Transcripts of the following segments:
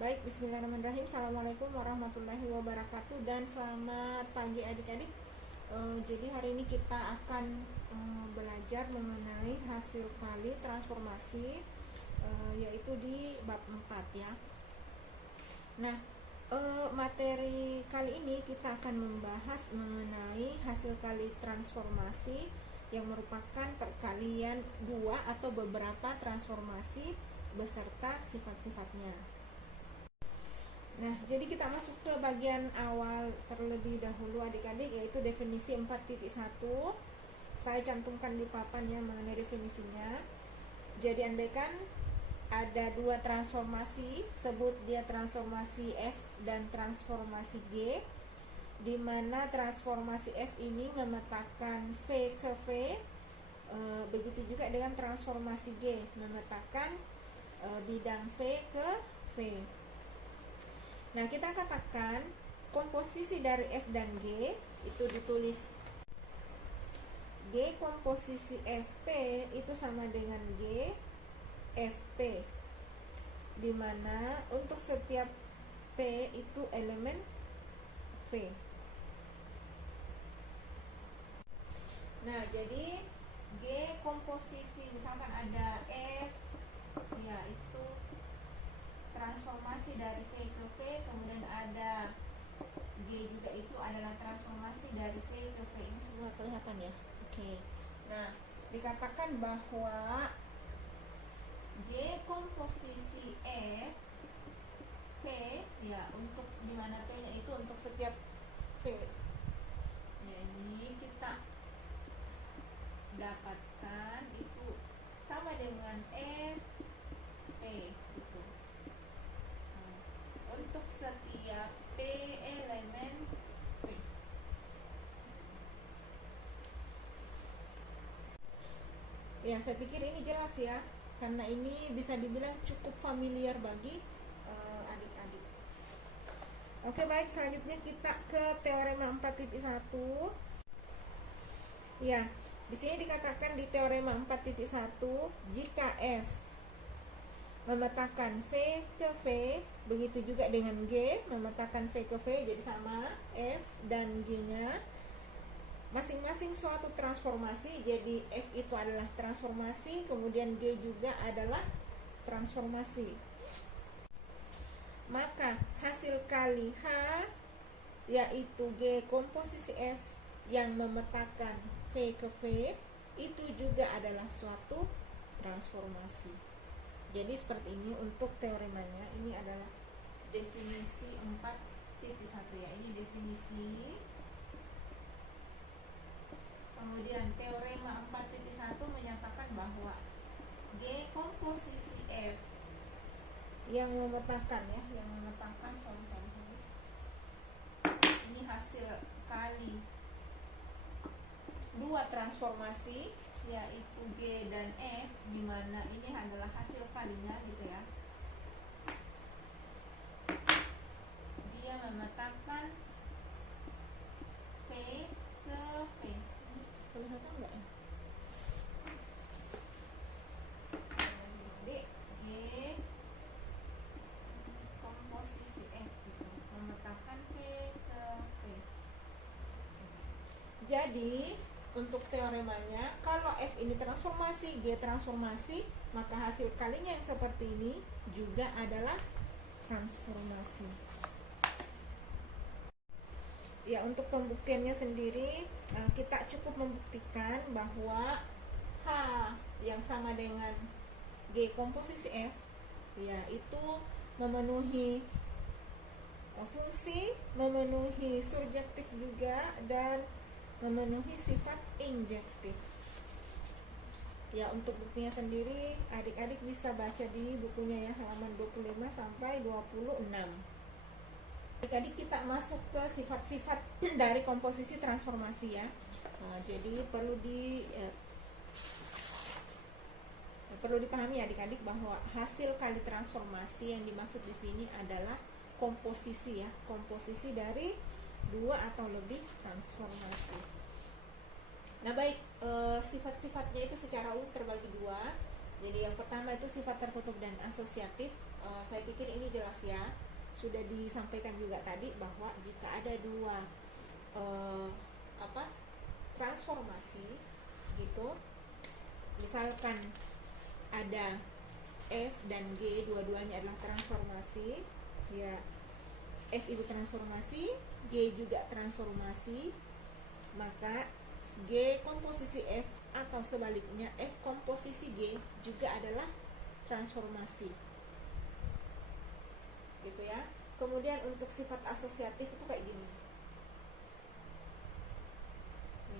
Baik, bismillahirrahmanirrahim. Assalamualaikum warahmatullahi wabarakatuh dan selamat pagi adik-adik. Jadi hari ini kita akan belajar mengenai hasil kali transformasi, yaitu di bab 4 ya. Nah, materi kali ini kita akan membahas mengenai hasil kali transformasi yang merupakan perkalian dua atau beberapa transformasi beserta sifat-sifatnya. Nah, jadi kita masuk ke bagian awal terlebih dahulu adik-adik, yaitu definisi 4.1. Saya cantumkan di papan ya mengenai definisinya. Jadi andaikan ada dua transformasi, sebut dia transformasi F dan transformasi G, di mana transformasi F ini memetakan V ke V, begitu juga dengan transformasi G memetakan bidang V ke V. Nah, kita katakan komposisi dari F dan G itu ditulis G komposisi FP itu sama dengan G FP, di mana untuk setiap P itu elemen V. Nah, jadi G komposisi misalkan ada F, ya itu transformasi dari V ke V, kemudian ada G juga itu adalah transformasi dari V ke V. Ini semua kelihatan ya. Oke. Nah, dikatakan bahwa G komposisi F P ya untuk dimana P nya itu untuk setiap V. Ya, ini kita dapatkan itu sama dengan F P gitu. Untuk setiap P elemen P. Ya, saya pikir ini jelas ya, karena ini bisa dibilang cukup familiar bagi adik-adik. Oke, baik, selanjutnya kita ke teorema 4.1. Ya, di sini dikatakan di teorema 4.1, jika F memetakan V ke V, begitu juga dengan G memetakan V ke V, jadi sama F dan G-nya masing-masing suatu transformasi. Jadi F itu adalah transformasi, kemudian G juga adalah transformasi. Maka hasil kali H, yaitu G komposisi F yang memetakan V ke V, itu juga adalah suatu transformasi. Jadi seperti ini untuk teoremanya. Ini adalah definisi 4.1 ya. Ini definisi. Kemudian teorema 4.1 menyatakan bahwa G komposisi F yang memetakan ya, yang memetakan ini hasil kali dua transformasi, yaitu G dan F, di mana ini adalah hasil kalinya gitu ya. Dia memetakan V ke V. Kelihatan enggak ya? G komposisi F gitu, memetakan V ke V. Jadi untuk teoremanya, kalau F ini transformasi, G transformasi, maka hasil kalinya yang seperti ini juga adalah transformasi. Ya, untuk pembuktiannya sendiri, kita cukup membuktikan bahwa H yang sama dengan G komposisi F, ya itu memenuhi fungsi, memenuhi surjektif juga, dan memenuhi sifat injektif. Ya, untuk buktinya sendiri adik-adik bisa baca di bukunya ya, halaman 25 sampai 26. Adik-adik kita masuk ke sifat-sifat dari komposisi transformasi ya. Jadi perlu dipahami adik-adik bahwa hasil kali transformasi yang dimaksud di sini adalah komposisi ya, komposisi dari dua atau lebih transformasi. Nah, baik, sifat-sifatnya itu secara umum terbagi dua. Jadi yang pertama itu sifat tertutup dan asosiatif. Saya pikir ini jelas ya, sudah disampaikan juga tadi bahwa jika ada dua transformasi gitu, misalkan ada F dan G, dua-duanya adalah transformasi ya, F itu transformasi, G juga transformasi, maka G komposisi F atau sebaliknya F komposisi G juga adalah transformasi gitu ya. Kemudian untuk sifat asosiatif itu kayak gini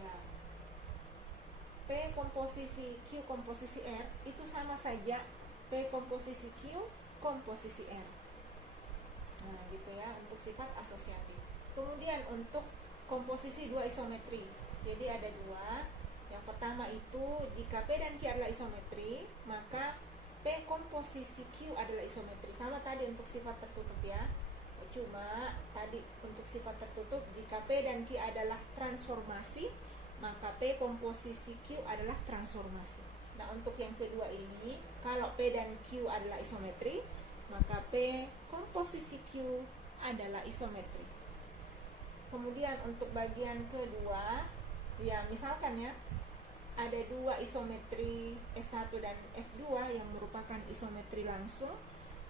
ya, P komposisi Q komposisi R itu sama saja P komposisi Q komposisi R. Nah gitu ya untuk sifat asosiatif. Kemudian untuk komposisi dua isometri, jadi ada dua. Yang pertama itu jika P dan Q adalah isometri, maka P komposisi Q adalah isometri. Sama tadi untuk sifat tertutup ya, cuma tadi untuk sifat tertutup jika P dan Q adalah transformasi, maka P komposisi Q adalah transformasi. Nah untuk yang kedua ini, kalau P dan Q adalah isometri, maka P komposisi Q adalah isometri. Kemudian untuk bagian kedua, ya misalkan ya, ada dua isometri S1 dan S2 yang merupakan isometri langsung.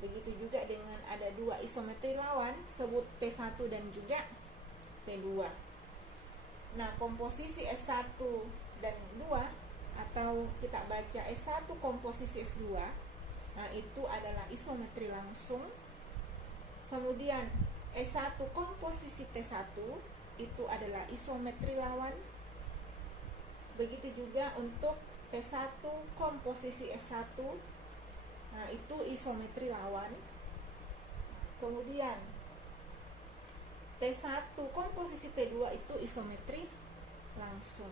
Begitu juga dengan ada dua isometri lawan, sebut P1 dan juga P2. Nah, komposisi S1 dan 2 atau kita baca S1 komposisi S2, nah itu adalah isometri langsung. Kemudian S1 komposisi T1 itu adalah isometri lawan. Begitu juga untuk T1 komposisi S1, nah itu isometri lawan. Kemudian T1 komposisi T2 itu isometri langsung.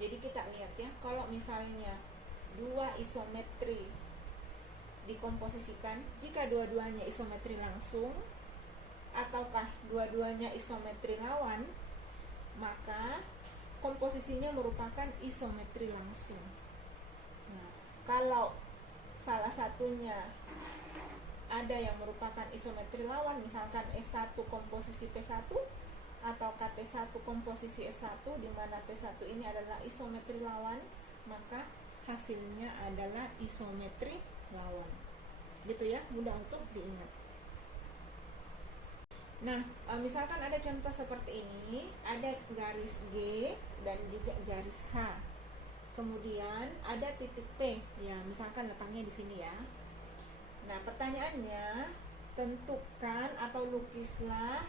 Jadi kita lihat ya, kalau misalnya dua isometri dikomposisikan, jika dua-duanya isometri langsung ataukah dua-duanya isometri lawan, maka komposisinya merupakan isometri langsung. Nah, kalau salah satunya ada yang merupakan isometri lawan, misalkan S1 komposisi T1 atau T1 komposisi S1, di mana T1 ini adalah isometri lawan, maka hasilnya adalah isometri lawan. Gitu ya, mudah untuk diingat. Nah, misalkan ada contoh seperti ini, ada garis G dan juga garis H. Kemudian ada titik P, ya misalkan letaknya di sini ya. Nah, pertanyaannya, tentukan atau lukislah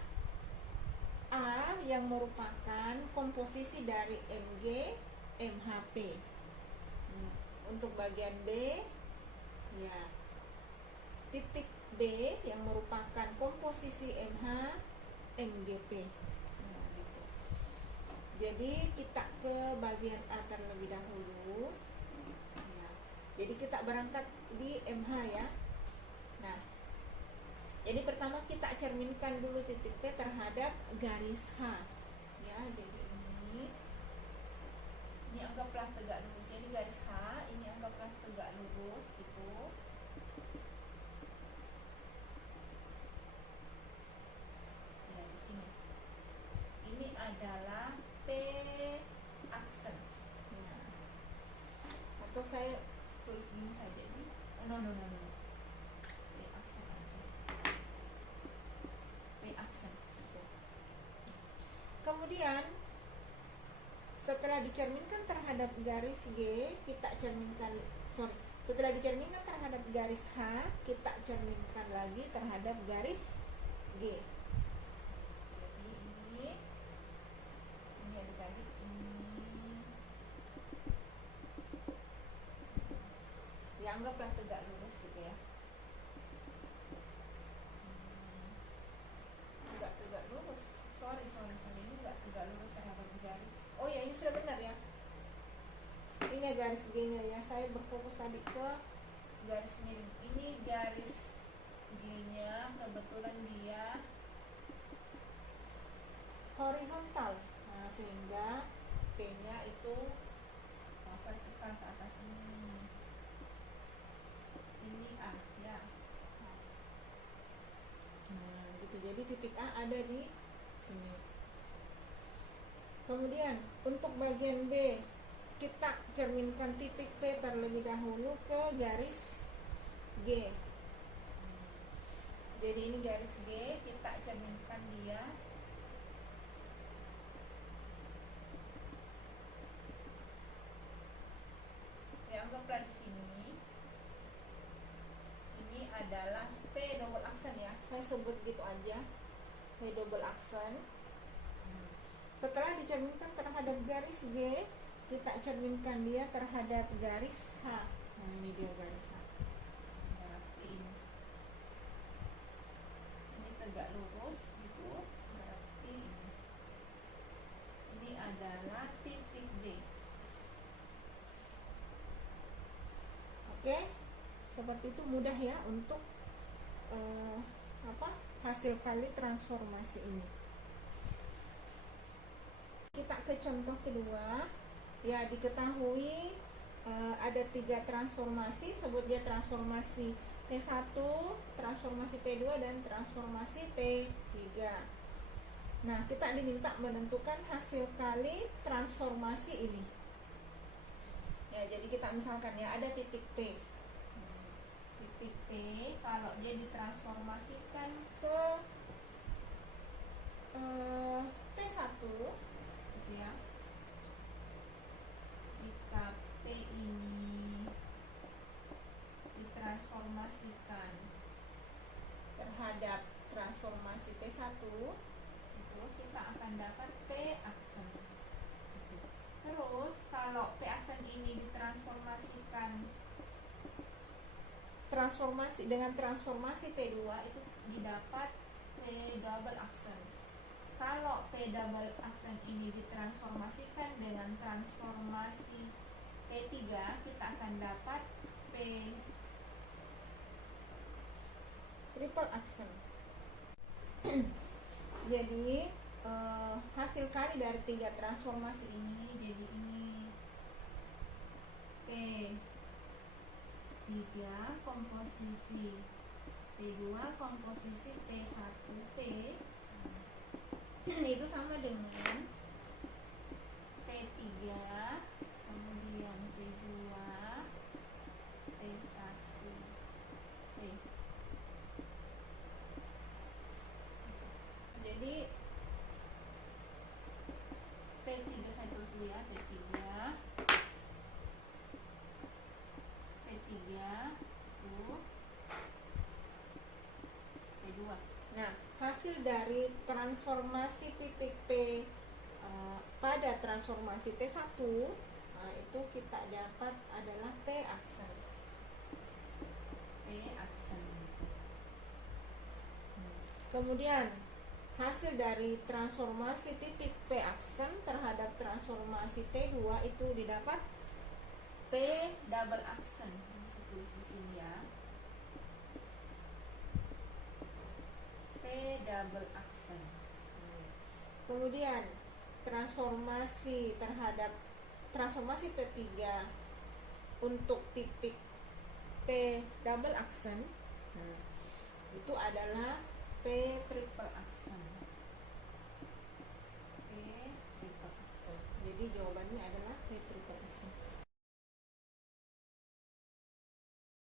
A yang merupakan komposisi dari MG, MHP. Nah, untuk bagian B, ya titik B yang merupakan komposisi MH, MGP. Nah, gitu. Jadi kita ke bagian A terlebih dahulu. Ya. Jadi kita berangkat di MH ya. Nah, jadi pertama kita cerminkan dulu titik P terhadap garis H. Ya, jadi ini anggaplah tegak lurus. Jadi garis H ini anggaplah tegak lurus gitu. Ya, di sini. Ini adalah P aksen. Ya. Atau saya tulis gini saja nih. No. Kemudian setelah dicerminkan terhadap garis G, setelah dicerminkan terhadap garis H, kita cerminkan lagi terhadap garis G. Jadi ini adik-adik, ini dianggaplah tegak lurus gitu ya. Tidak tegak lurus. Sorry, ini tidak tegak lurus terhadap garis. Oh ya, ini sudah benar ya. Ini garis G-nya ya. Saya berfokus tadi ke garis miring. Ini garis G-nya, kebetulan dia horizontal. Nah, sehingga P-nya itu vertikal ke atas ini. Ini A ya. Nah, jadi titik A ada di sini. Kemudian untuk bagian B, kita cerminkan titik P terlebih dahulu ke garis G. Jadi ini garis G, kita cerminkan dia. Ya, anggaplah di sini ini adalah P double aksen ya. Saya sebut gitu aja. P double aksen. Setelah dicerminkan terhadap garis G, kita cerminkan dia terhadap garis H. Nah, ini dia garis H. Berarti ini tegak lurus gitu. Berarti ini adalah titik D. Oke, seperti itu, mudah ya untuk hasil kali transformasi ini. Kita ke contoh kedua. Ya, diketahui ada 3 transformasi, sebut dia transformasi T1, transformasi T2, dan transformasi T3. Nah, kita diminta menentukan hasil kali transformasi ini. Ya, jadi kita misalkan ya ada titik P. Titik P kalau dia ditransformasikan ke T1 gitu ya. Jika P ini ditransformasikan terhadap transformasi T1, itu kita akan dapat P aksen. Terus kalau P aksen ini ditransformasikan dengan transformasi T2, itu didapat P double aksen. Kalau P double aksen ini ditransformasikan dengan transformasi P3, kita akan dapat P triple aksen. Jadi hasil kali dari 3 transformasi ini, jadi ini T3 komposisi T2 komposisi T1T itu sama dengan T3 kemudian T2 T1T. Jadi T3 saya tulis dulu ya, T3 itu T2. Nah, hasil dari transformasi titik P pada transformasi T1, itu kita dapat adalah P aksen. P aksen. Kemudian hasil dari transformasi titik P aksen terhadap transformasi T2 itu didapat P double aksen. Saya tulis di sini ya. P double aksen. Kemudian transformasi terhadap transformasi T3 untuk titik P double aksen, itu adalah P triple aksen. P triple aksen. Jadi jawabannya adalah P triple aksen.